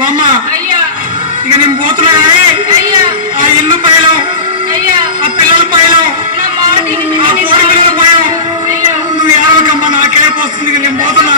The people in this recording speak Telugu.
అమ్మ ఇక నేను పోతున్నా కానీ ఆ ఇల్లు పైలం ఆ పిల్లల పైలం ఆ కోడి పిల్లల పైలం. అయ్యా. నువ్వు ఏడవకమ్మా నాకే వస్తుంది ఇక నేను పోతున్నా.